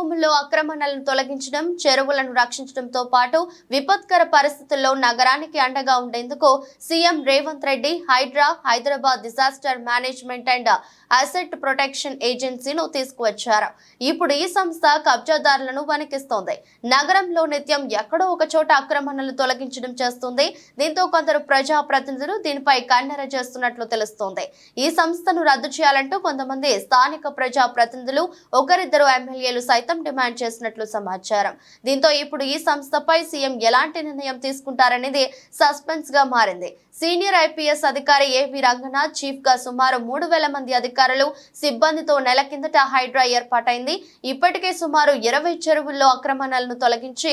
భూముల్లో అక్రమణలను తొలగించడం, చెరువులను రక్షించడంతో పాటు విపత్కర పరిస్థితుల్లో నగరానికి అండగా ఉండేందుకు CM Revanth Reddy Hyderabad disaster management and asset protection ఏజెన్సీను తీసుకువచ్చారు. ఇప్పుడు ఈ సంస్థ కబ్జాదారులను వణికిస్తోంది. నగరంలో నిత్యం ఎక్కడో ఒక చోట అక్రమణలు తొలగించడం చేస్తుంది. దీంతో కొందరు ప్రజాప్రతినిధులు దీనిపై కన్నెర చేస్తున్నట్లు తెలుస్తోంది. ఈ సంస్థను రద్దు చేయాలంటూ కొంతమంది స్థానిక ప్రజాప్రతినిధులు, ఒకరిద్దరు ఎమ్మెల్యేలు సైతం డిమాండ్ చేసినట్లు సమాచారం. దీంతో ఇప్పుడు ఈ సంస్థపై సీఎం ఎలాంటి నిర్ణయం తీసుకుంటారనేది సస్పెన్స్ గా మారింది. సీనియర్ ఐపీఎస్ అధికారి ఏవి రంగనాథ్ చీఫ్ గా సుమారు 3,000 మంది అధికారులు, సిబ్బందితో నెల కిందట హైడ్రా ఏర్పాటైంది. ఇప్పటికే సుమారు 20 చెరువుల్లో అక్రమణలను తొలగించి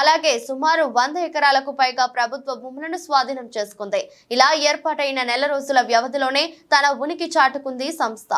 అలాగే సుమారు 100 ఎకరాలకు పైగా ప్రభుత్వ భూములను స్వాధీనం చేసుకుంది. ఇలా ఏర్పాటైన నెల రోజుల వ్యవధిలోనే తన ఉనికి చాటుకుంది సంస్థ.